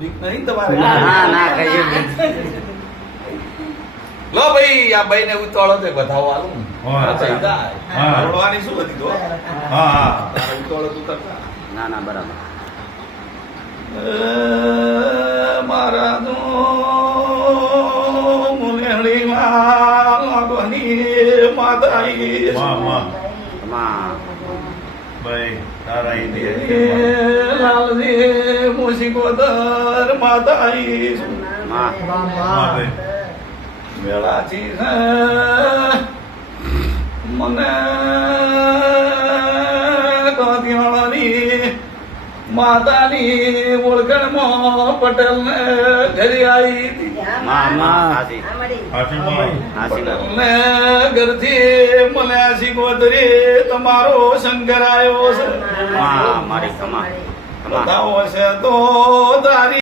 બીક નહીં તમારે ના ના કઈ લો ભાઈ આ ભાઈ ને ઉતાળો છે બધાઓ આલું હા. રડવાની શું હતી તો હા તારે ઉતાળો તું કરતા ના ના બરાબર મારા તો મુનેહળી માં લાગવાની માતાઈ માં ભાઈ તારા ઇન્ડિયા લાલજી મુસીકોદર માતાઈ માં ભાઈ મેળાથી છે મને કાતિયાળાની માતાની ઓળખણમાં પટેલ ને ઘરે આવી હતી માં માં હાજી હાથીમાં હાજી પટેલ ને ઘરથી મળ્યા શીખોતરી તમારો શંકર આવ્યો છે માં મારી કમા કમા બતાવો છે તો તારી